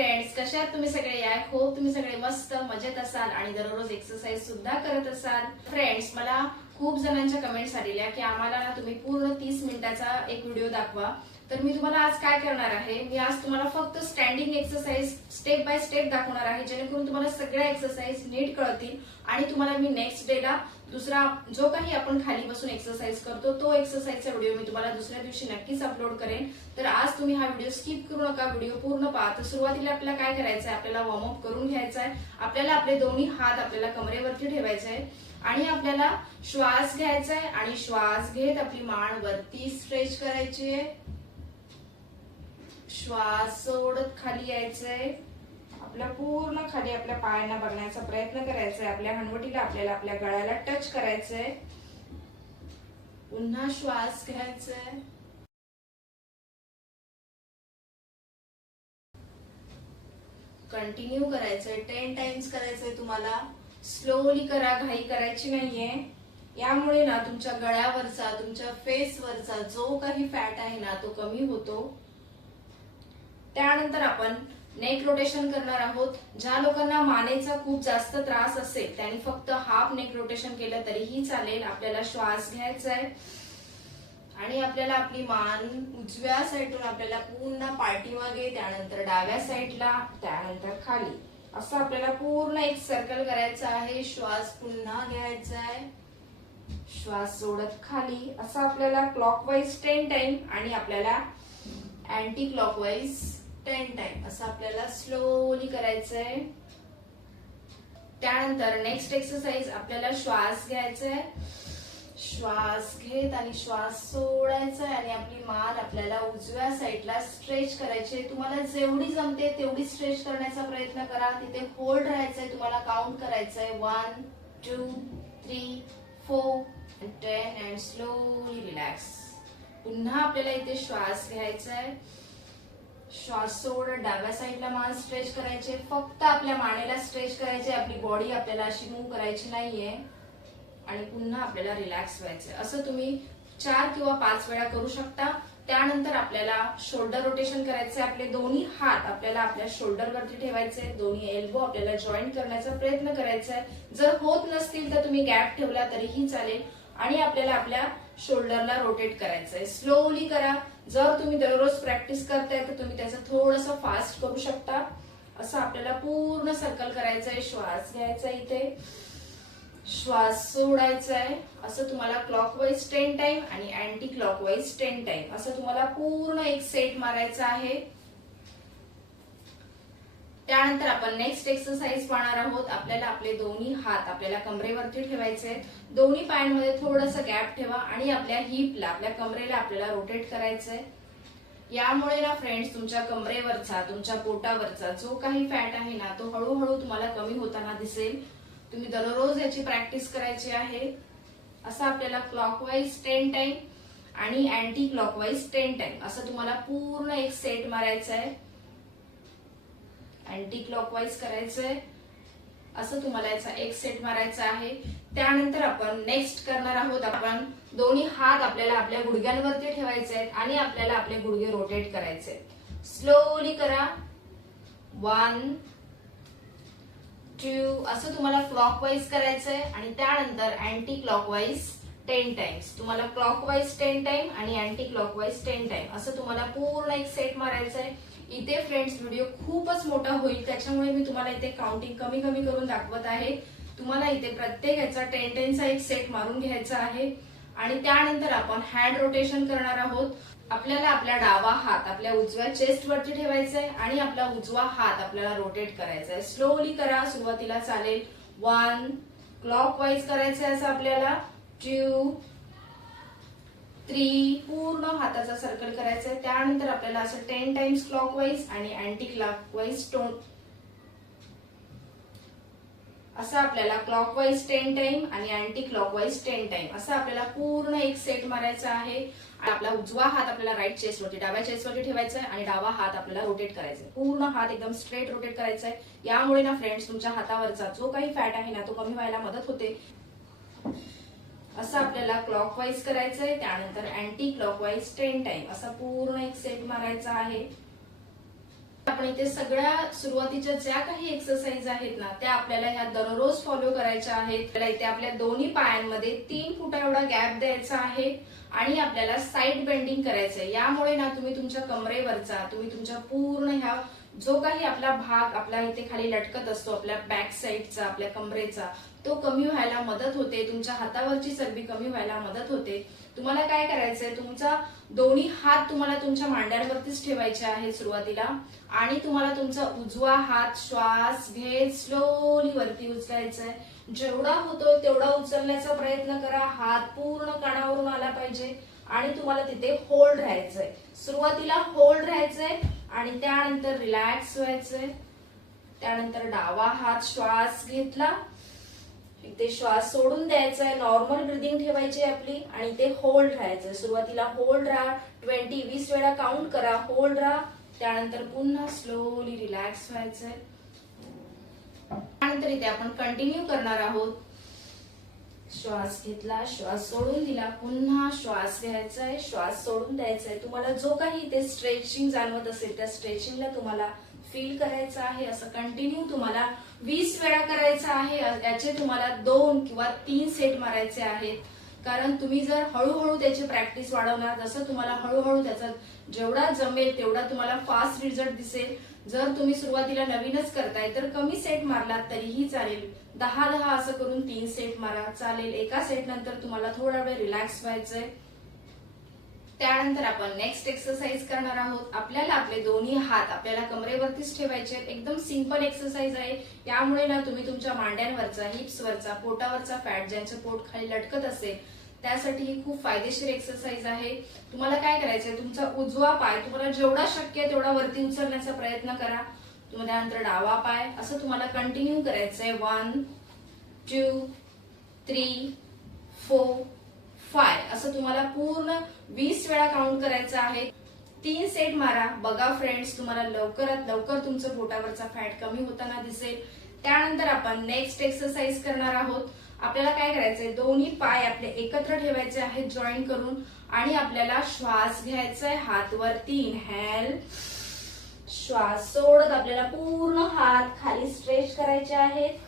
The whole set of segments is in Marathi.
फ्रेंड्स कशा आहात तुम्ही सगळे या? होप तुम्ही सगळे मस्त मजेत असाल आणि दररोज एक्सरसाइज सुद्धा करत असाल. फ्रेंड्स मला खूप जणांच्या कमेंट्स आलेल्या की आम्हाला ना तुम्ही पूर्ण तीस मिनिटाचा एक व्हिडिओ दाखवा. तर मी तुम्हाला आज काय करणार आहे? मी आज तुम्हाला फक्त standing exercise step by step दाखवणार आहे जेणेकरून तुम्हाला सगळ्या एक्सरसाइज नीट कळतील आणि तुम्हाला मी नेक्स्ट डेला दुसरा जो काही आपण खाली बसून एक्सरसाइज करतो तो एक्सरसाइजचा व्हिडिओ मी तुम्हाला दुसऱ्या दिवशी नक्कीच अपलोड करेन. तर आज तुम्ही हा व्हिडिओ स्किप करू नका. व्हिडिओ पूर्ण पहा. तर सुरुवातीला आपल्याला काय करायचं आहे आपल्याला वॉर्मअप करून घ्यायचा आहे आपल्याला आपले दोन्ही हात आपल्याला कमरेवरती ठेवायचे आहे आणि आपल्याला श्वास घ्यायचा आहे आणि श्वास घेत आपली मान वरती स्ट्रेच करायची आहे. श्वास सोडत खाली यायचंय. आपल्या पूर्ण खाली आपल्या पायांना बघण्याचा प्रयत्न करायचा आहे आपल्या हनवटीला आपल्याला आपल्या गळ्याला टच करायचंय. पुन्हा श्वास घ्यायचाय. कंटिन्यू करायचंय. टेन टाइम्स करायचंय तुम्हाला. स्लोली करा घाई करायची नाहीये. यामुळे ना तुमच्या गळ्यावरचा तुमच्या फेसवरचा जो काही फॅट आहे ना तो कमी होतो. त्यानंतर आपण नेक रोटेशन करणार आहोत. ज्या लोकांना मानेचा खूप जास्त त्रास असेल त्यांनी फक्त हाफ नेक रोटेशन केलं तरीही चालेल. आपल्याला श्वास घ्यायचा आहे. आणि आपल्याला आपली मान उजव्या साईडून आपल्याला पूर्ण पाठीमागे त्यानंतर डाव्या साईडला त्यानंतर खाली. असं आपल्याला पूर्ण एक सर्कल करायचं आहे. श्वास पुन्हा घ्यायचा आहे. श्वास सोडत खाली. असं आपल्याला क्लॉकवाईज टेन टाइम आणि आपल्याला अँटी क्लॉकवाईज टेन टाइम असं आपल्याला स्लोली करायचंय. त्यानंतर नेक्स्ट एक्सरसाइज आपल्याला श्वास घ्यायचा आहे श्वास घेत आणि श्वास सोडायचा आहे आणि आपली मान आपल्याला उजव्या साईडला स्ट्रेच करायची आहे. तुम्हाला जेवढी जमते तेवढी स्ट्रेच करण्याचा प्रयत्न करा. तिथे होल्ड राहायचंय. तुम्हाला काउंट करायचंय. One two three four ten and slowly relax पुन्हा आपल्याला इथे श्वास घ्यायचा आहे श्वास सोड डाव्या साईडला मान स्ट्रेच करायचे. फक्त आपल्या मानेला स्ट्रेच करायचे. आपली बॉडी आपल्याला अशी मूव्ह करायची नाहीये. आणि पुन्हा आपल्याला रिलॅक्स व्हायचं असं तुम्ही चार किंवा पाच वेळा करू शकता. त्यानंतर आपल्याला शोल्डर रोटेशन करायचे आपले दोन्ही हात आपल्याला आपल्या शोल्डर वरती ठेवायचे दोन्ही एल्बो आपल्याला जॉईंट करण्याचा प्रयत्न करायचा आहे जर होत नसतील तर तुम्ही गॅप ठेवला तरीही चालेल. आणि आपल्याला आपल्या शोल्डरला रोटेट करायचंय. स्लोली करा. जर तुम्ही दररोज प्रॅक्टिस करताय तर तुम्ही त्याचं थोडासा फास्ट करू शकता. असं आपल्याला पूर्ण सर्कल करायचंय श्वास घ्यायचा इथे. श्वास सोडायचा आहे असं तुम्हाला क्लॉकवाईज टेन टाइम आणि अँटी क्लॉकवाईज टेन टाइम असं तुम्हाला पूर्ण एक सेट मारायचा आहे. त्यानंतर आपण नेक्स्ट एक्सरसाइज पाहणार आहोत. आपल्याला आपले दोन्ही हात आपल्याला कमरेवरती ठेवायचे आहेत. दोन्ही पायांमध्ये थोडंसं गॅप ठेवा आणि आपल्या हिपला आपल्या कमरेला आपल्याला रोटेट करायचंय. यामुळे ना फ्रेंड्स तुमच्या कमरेवरचा तुमच्या पोटावरचा जो काही फॅट आहे ना तो हळूहळू तुम्हाला कमी होताना दिसेल. तुम्ही दररोज याची प्रॅक्टिस करायची आहे. असं आपल्याला क्लॉकवाईज टेन टाइम आणि अँटी क्लॉकवाईज टेन टाइम असं तुम्हाला पूर्ण एक सेट मारायचा आहे अँटी क्लॉकवाईज करायचंय. असं तुम्हाला याचा एक सेट मारायचा आहे. त्यानंतर आपण नेक्स्ट करणार आहोत आपण. दोन्ही हात आपल्याला आपल्या गुडघ्यांवरती ठेवायचे आहेत आणि आपल्याला आपले गुडघे रोटेट करायचे स्लोली करा. वन टू असं तुम्हाला क्लॉकवाईज करायचंय आणि त्यानंतर अँटी क्लॉकवाईज टेन टाइम्स तुम्हाला क्लॉकवाईज टेन टाइम आणि अँटी क्लॉकवाईज टेन टाइम असं तुम्हाला पूर्ण एक सेट मारायचं आहे इथे फ्रेंड्स व्हिडिओ खूपच मोठा होईल. त्याच्यामुळे मी तुम्हाला इथे काउंटिंग कमी कमी करून दाखवत आहे. तुम्हाला इथे प्रत्येक याचा टेन टेनचा एक सेट मारून घ्यायचा आहे. आणि त्यानंतर आपण हँड रोटेशन करणार आहोत. आपल्याला आपला डावा हात आपल्या उजव्या चेस्ट वरती ठेवायचा आहे आणि आपला उजवा हात आपल्याला रोटेट करायचा आहे स्लोली करा सुरुवातीला चालेल. वन क्लॉक वाईज करायचं आहे असं आपल्याला. टू थ्री पूर्ण हाताचा सर्कल करायचा आहे. त्यानंतर आपल्याला असं टेन टाइम्स क्लॉकवाईज आणि अँटी क्लॉकवाईज टोन असं आपल्याला क्लॉकवाईज टेन टाइम आणि अँटी क्लॉकवाईज टेन टाइम असं आपल्याला पूर्ण एक सेट मारायचा आहे. आणि आपला उजवा हात आपल्याला राईट चेस्टवरती डाव्या चेस्टवरती ठेवायचा आहे आणि डावा हात आपल्याला रोटेट करायचा आहे. पूर्ण हात एकदम स्ट्रेट रोटेट करायचा आहे. यामुळे ना फ्रेंड्स तुमच्या हातावरचा जो काही फॅट आहे ना तो कमी व्हायला मदत होते. असं आपल्याला क्लॉकवाईज करायचं आहे त्यानंतर अँटी क्लॉकवाईज टेन टाइम असा पूर्ण एक सेट मारायचा आहे. आपण इथे सगळ्या सुरुवातीच्या ज्या काही एक्सरसाइज आहेत ना त्या आपल्याला ह्या दररोज फॉलो करायच्या आहेत. आपल्याला इथे आपल्या दोन्ही पायांमध्ये तीन फुटा एवढा गॅप द्यायचा आहे आणि आपल्याला साईड बेंडिंग करायचं आहे. यामुळे ना तुम्ही तुमच्या कमरेवरचा तुम्ही तुमच्या पूर्ण ह्या जो काही आपला भाग आपला इथे खाली लटकत असतो आपल्या बॅक साईडचा आपल्या कमरेचा तो कमी व्हायला मदत होते तुमच्या हातावरची चरबी कमी व्हायला मदत होते. तुम्हाला काय करायचंय? तुमचा दोन्ही हात तुम्हाला तुमच्या मांड्यांवरतीच ठेवायचे आहे सुरुवातीला. आणि तुम्हाला तुमचा उजवा हात श्वास घेत स्लोली वरती उचलायचा आहे जेवढा होतो तेवढा उचलण्याचा प्रयत्न करा. हात पूर्ण कानावरून आला पाहिजे आणि तुम्हाला तिथे होल्ड राहायचंय. सुरुवातीला होल्ड राहायचंय आणि त्यानंतर रिलॅक्स व्हायचंय. त्यानंतर डावा हात श्वास घेतला. इथे श्वास सोडून द्यायचा आहे नॉर्मल ब्रिदिंग ठेवायची आहे आपली आणि ते होल्ड राहायचंय. सुरुवातीला होल्ड राहा. ट्वेंटी वीस वेळा काउंट करा. होल्ड राहा. त्यानंतर पुन्हा स्लोली रिलॅक्स व्हायचंय. त्यानंतर इथे आपण कंटिन्यू करणार आहोत. श्वास घेतला श्वास सोडून दिला. पुन्हा श्वास घ्यायचा आहे श्वास सोडून द्यायचा आहे तुम्हाला जो काही इथे स्ट्रेचिंग जाणवत असेल त्या स्ट्रेचिंगला तुम्हाला फील करायचं आहे. असं कंटिन्यू तुम्हाला वीस वेळा करायचं आहे. याचे तुम्हाला दोन किंवा तीन सेट मारायचे आहेत. कारण तुम्ही जर हळूहळू त्याची प्रॅक्टिस वाढवणार जसं तुम्हाला हळूहळू त्याचा जेवढा जमेल तेवढा तुम्हाला फास्ट रिझल्ट दिसेल. जर तुम्ही सुरुवातीला नवीनच करताय तर कमी सेट मारलात तरीही चालेल. दहा दहा असं करून तीन सेट मारा चालेल. एका सेट नंतर तुम्हाला थोडा वेळ रिलॅक्स व्हायचंय. त्यानंतर आपण नेक्स्ट एक्सरसाइज करणार आहोत. आपल्याला आपले दोन्ही हात आपल्याला कमरेवरतीच ठेवायचे आहेत. एकदम सिंपल एक्सरसाइज आहे. यामुळे ना तुम्ही तुमच्या मांड्यांवरचा हिप्सवरचा पोटावरचा फॅट ज्यांचं पोट खाली लटकत असेल त्यासाठी ही खूप फायदेशीर एक्सरसाइज आहे. तुम्हाला काय करायचंय? तुमचा उजवा पाय तुम्हाला जेवढा शक्य आहे तेवढा वरती उचलण्याचा प्रयत्न करा. तुम्हाला त्यानंतर डावा पाय असं तुम्हाला कंटिन्यू करायचंय. One two three four five असं तुम्हाला पूर्ण वीस वेळा काउंट करायचा आहे. तीन सेट मारा. बघा फ्रेंड्स तुम्हाला लवकरात लवकर तुमचं पोटावरचा फॅट कमी होताना दिसेल. त्यानंतर आपण नेक्स्ट एक्सरसाइज करणार आहोत. आपल्याला काय करायचंय? दोन्ही पाय आपले एकत्र ठेवायचे आहेत जॉईन करून. आणि आपल्याला श्वास घ्यायचा आहे हात वरती इनहॅल श्वास सोडत आपल्याला पूर्ण हात खाली स्ट्रेच करायचे आहेत.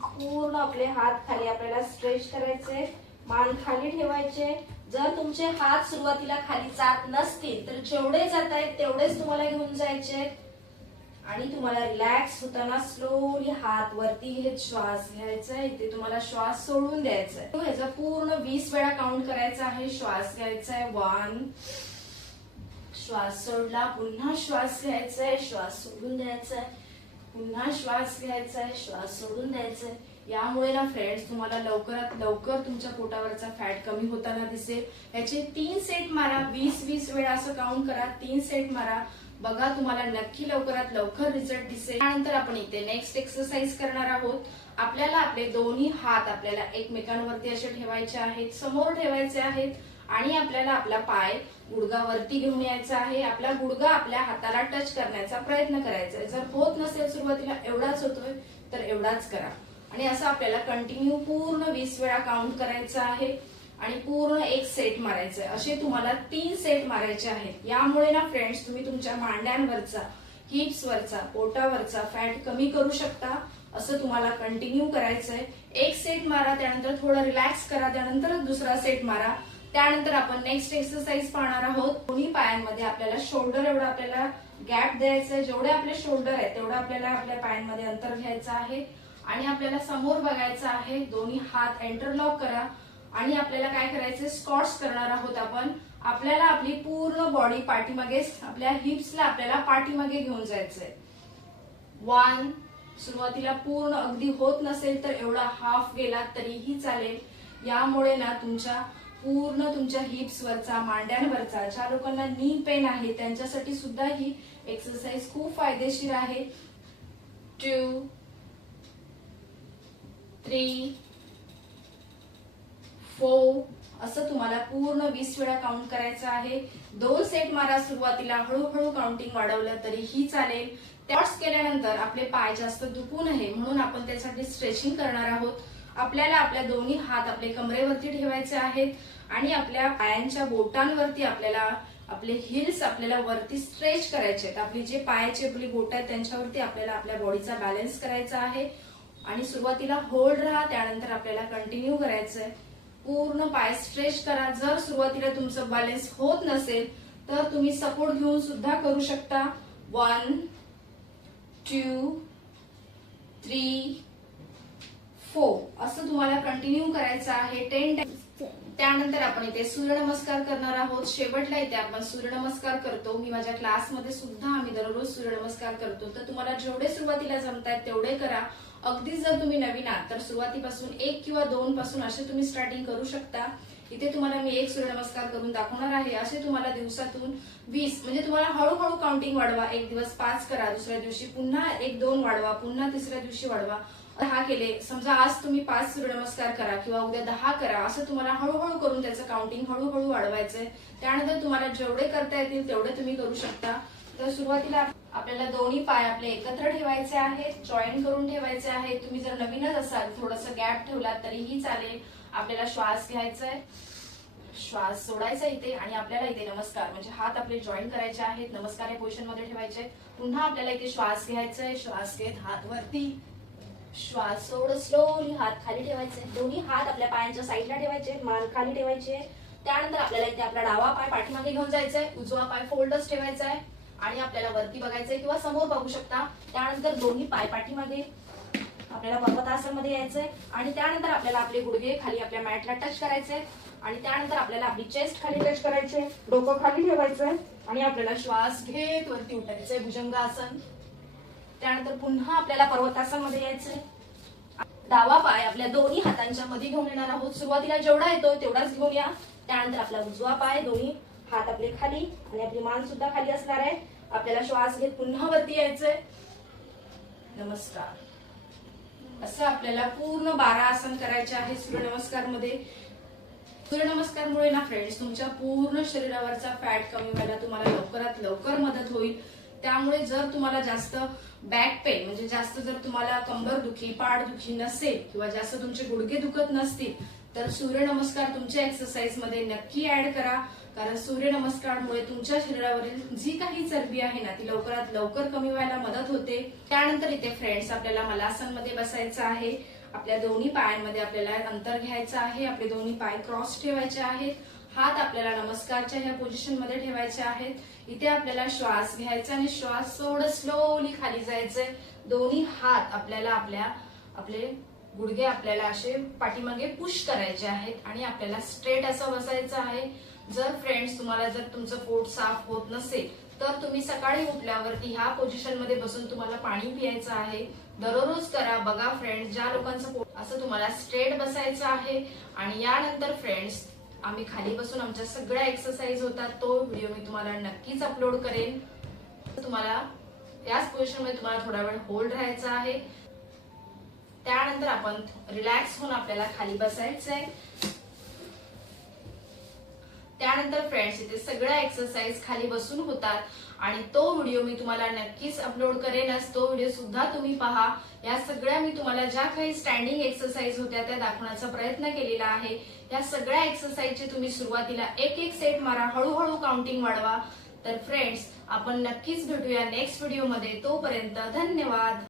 पूर्ण आपले हात खाली आपल्याला स्ट्रेच करायचे मान खाली ठेवायचे. जर तुमचे हात सुरुवातीला खाली जात नसतील तर जेवढे जात आहेत तेवढेच तुम्हाला घेऊन जायचे. आणि तुम्हाला रिलॅक्स होताना स्लोली हात वरती घेत श्वास घ्यायचा आहे. इथे तुम्हाला श्वास सोडून द्यायचा आहे. हो, ह्याचा पूर्ण वीस वेळा काउंट करायचा आहे. श्वास घ्यायचा आहे. वन श्वास सोडला पुन्हा श्वास घ्यायचा आहे. श्वास सोडून द्यायचा आहे. पुन्हा श्वास घ्यायचा आहे. श्वास सोडून द्यायचा आहे. यामुळे ना फ्रेंड्स तुम्हाला लवकरात लवकर तुमच्या पोटावरचा फॅट कमी होताना दिसेल. याचे तीन सेट मारा वीस वीस वेळा असं काउंट करा. तीन सेट मारा. बघा तुम्हाला नक्की लवकरात लवकर रिझल्ट दिसेल. त्यानंतर आपण इथे नेक्स्ट एक्सरसाइज करणार आहोत. आपल्याला आपले दोन्ही हात आपल्याला एकमेकांवरती असे ठेवायचे आहेत समोर ठेवायचे आहेत आणि आपल्याला आपला पाय गुडगावरती घेऊन यायचा आहे. आपला गुडगा आपल्या हाताला टच करण्याचा प्रयत्न करायचा आहे. जर होत नसेल सुरुवातीला एवढाच होतोय तर एवढाच करा. आणि असं आपल्याला कंटिन्यू पूर्ण वीस वेळा काउंट करायचं आहे आणि पूर्ण एक सेट मारायचं आहे. असे तुम्हाला तीन सेट मारायचे आहेत. यामुळे ना फ्रेंड्स तुम्ही तुमच्या मांड्यांवरचा हिप्सवरचा पोटावरचा फॅट कमी करू शकता असं तुम्हाला कंटिन्यू करायचंय एक सेट मारा त्यानंतर थोडं रिलॅक्स करा त्यानंतर दुसरा सेट मारा. त्यानंतर आपण नेक्स्ट एक्सरसाइज पाहणार आहोत. दोन्ही पायांमध्ये आपल्याला शोल्डर एवढा आपल्याला गॅप द्यायचा आहे. जेवढे आपले शोल्डर आहे तेवढं आपल्याला आपल्या पायांमध्ये अंतर घ्यायचं आहे. आणि आपल्याला समोर बघायचं आहे दोन्ही हात एंटरलॉक करा. आणि आपल्याला काय करायचं स्कॉट्स करणार आहोत आपण. आपल्याला आपली पूर्ण बॉडी पाठीमागे आपल्या हिप्सला आपल्याला पाठीमागे घेऊन जायचंय. वन सुरुवातीला पूर्ण अगदी होत नसेल तर एवढा हाफ गेला तरीही चालेल. यामुळे ना तुमच्या पूर्ण तुमच्या हिप्सवरचा मांड्यांवरचा ज्या लोकांना नी पेन आहे त्यांच्यासाठी सुद्धा ही एक्सरसाइज खूप फायदेशीर आहे. टू थ्री फोर असं तुम्हाला पूर्ण वीस वेळा काउंट करायचं आहे. दोन सेट मारा सुरुवातीला. हळूहळू काउंटिंग वाढवलं तरीही चालेल. त्याच केल्यानंतर आपले पाय जास्त दुखू नये म्हणून आपण त्यासाठी स्ट्रेचिंग करणार आहोत. आपल्याला आपल्या दोन्ही हात आपले कमरेवरती ठेवायचे आहेत आणि आपल्या पायांच्या बोटांवरती आपल्याला आपले हिल्स आपल्याला वरती स्ट्रेच करायचे आहेत. आपली जे पायाची आपली बोट आहेत त्यांच्यावरती आपल्याला आपल्या बॉडीचा बॅलन्स करायचा आहे. आणि सुरुवातीला होल्ड राहा त्यानंतर आपल्याला कंटिन्यू करायचंय. पूर्ण पाय स्ट्रेच करा. जर सुरुवातीला तुमचं बॅलन्स होत नसेल तर तुम्ही सपोर्ट घेऊन सुद्धा करू शकता. वन टू थ्री फोर असं तुम्हाला कंटिन्यू करायचं आहे. टेन त्यानंतर आपण इथे सूर्यनमस्कार करणार आहोत. शेवटला इथे आपण सूर्यनमस्कार करतो. मी माझ्या क्लासमध्ये सुद्धा आम्ही दररोज सूर्यनमस्कार करतो. तर तुम्हाला जेवढे सुरुवातीला जमतायत तेवढे करा. अगदीच जर तुम्ही नवीन आहात तर सुरुवातीपासून एक किंवा दोन पासून असे तुम्ही स्टार्टिंग करू शकता. इथे तुम्हाला मी एक सूर्यनमस्कार करून दाखवणार आहे. असे तुम्हाला दिवसातून वीस म्हणजे तुम्हाला हळूहळू काउंटिंग वाढवा. एक दिवस पाच करा दुसऱ्या दिवशी पुन्हा एक दोन वाढवा पुन्हा तिसऱ्या दिवशी वाढवा. दहा केले समजा आज तुम्ही पाच सूर्यनमस्कार करा किंवा उद्या दहा करा असं तुम्हाला हळूहळू करून त्याचं काउंटिंग हळूहळू वाढवायचंय. त्यानंतर तुम्हाला जेवढे करता येतील तेवढे तुम्ही करू शकता. तर सुरुवातीला आपल्याला दोन्ही पाय आपले एकत्र ठेवायचे आहेत जॉईन करून ठेवायचे आहेत. तुम्ही जर नवीनच असाल थोडस गॅप ठेवला तरीही चालेल. आपल्याला श्वास घ्यायचा आहे श्वास सोडायचा इथे आणि आपल्याला इथे नमस्कार म्हणजे हात आपले जॉईन करायचे आहेत नमस्कार या पोझिशनमध्ये ठेवायचे. पुन्हा आपल्याला इथे श्वास घ्यायचा आहे श्वास घेत हात वरती. श्वास सोड स्लोली हात खाली ठेवायचे. दोन्ही हात आपल्या पायांच्या साईडला ठेवायचे मान खाली ठेवायचे. त्यानंतर आपल्याला इथे आपला डावा पाय पाठीमागे घेऊन जायचा आहे उजवा पाय फोल्डच ठेवायचा आहे आणि आपल्याला वरती बघायचंय किंवा समोर बघू शकता त्यानंतर दोन्ही पाय पाठीमागे आपल्याला पर्वतासनमध्ये यायचंय. आणि त्यानंतर आपल्याला आपले गुडघे खाली आपल्या मॅटला टच करायचे आणि त्यानंतर आपल्याला आपली चेस्ट खाली टच करायचे डोकं खाली ठेवायचंय. आणि आपल्याला श्वास घेत वरती उठायचंय. भुजंगासन. त्यानंतर पुन्हा आपल्याला पर्वतासनमध्ये यायचंय. डावा पाय आपल्या दोन्ही हातांच्या मध्ये घेऊन येणार आहोत. सुरुवातीला जेवढा येतो तेवढाच घेऊन या. त्यानंतर आपला उजवा पाय दोन्ही हात आपले खाली आणि आपली मान सुद्धा खाली असणार आहे. आपल्याला श्वास घेत पुन्हा वरती यायचंय. नमस्कार. असं आपल्याला पूर्ण बारा आसन करायचे आहे सूर्यनमस्कारमध्ये सूर्यनमस्कारमुळे ना फ्रेंड्स तुमच्या पूर्ण शरीरावरचा फॅट कमी व्हायला तुम्हाला लवकरात लवकर मदत होईल. त्यामुळे जर तुम्हाला जास्त बॅक पेन म्हणजे जास्त जर तुम्हाला कंबर दुखी पाड दुखी नसेल किंवा जास्त तुमचे गुडघे दुखत नसतील तर सूर्यनमस्कार तुमच्या एक्सरसाइजमध्ये नक्की ऍड करा. कारण सूर्यनमस्कारमुळे तुमच्या शरीरावरील जी काही चरबी आहे ना ती लवकरात लवकर कमी व्हायला मदत होते. त्यानंतर इथे फ्रेंड्स आपल्याला मलासनमध्ये बसायचं आहे. आपल्या दोन्ही पायांमध्ये आपल्याला अंतर घ्यायचं आहे. आपले दोन्ही पाय क्रॉस ठेवायचे आहेत. हात आपल्याला नमस्कारच्या ह्या पोझिशनमध्ये ठेवायचे आहेत. इथे आपल्याला श्वास घ्यायचा आणि श्वास सोड स्लोली खाली जायचंय. दोन्ही हात आपल्याला आपल्या आपले गुडघे आपल्याला असे पाठीमागे पुश करायचे आहेत आणि आपल्याला स्ट्रेट असं बसायचं आहे. जर फ्रेंड्स तुम्हाला जर तुमचं पोट साफ होत नसेल तर तुम्ही सकाळी उठल्यावरती ह्या पोझिशनमध्ये बसून तुम्हाला पाणी पियायचं आहे. दररोज करा बघा फ्रेंड्स ज्या लोकांचं पोट असं तुम्हाला स्ट्रेट बसायचं आहे. आणि यानंतर फ्रेंड्स आम्ही खाली बसून आमच्या सगळ्या एक्सरसाइज होतात. तो व्हिडिओ मी तुम्हाला नक्कीच अपलोड करेन. तुम्हाला याच पोझिशनमध्ये तुम्हाला थोडा वेळ होल्ड राहायचा आहे. त्यानंतर आपण रिलॅक्स होऊन आपल्याला खाली बसायचं आहे त्यानंतर फ्रेंड्स इथे सगळ्या एक्सरसाइज खाली बसून होतात. आणि तो व्हिडिओ मी तुम्हाला नक्कीच अपलोड करेनच तो व्हिडिओ सुद्धा तुम्ही पहा. या सगळ्या मी तुम्हाला ज्या काही स्टँडिंग एक्सरसाइज होत्या त्या दाखवण्याचा प्रयत्न केलेला आहे. या सगळ्या एक्सरसाइजची तुम्ही सुरुवातीला एक एक सेट मारा. हळूहळू काउंटिंग वाढवा. तर फ्रेंड्स आपण नक्कीच भेटूया नेक्स्ट व्हिडिओमध्ये तोपर्यंत धन्यवाद.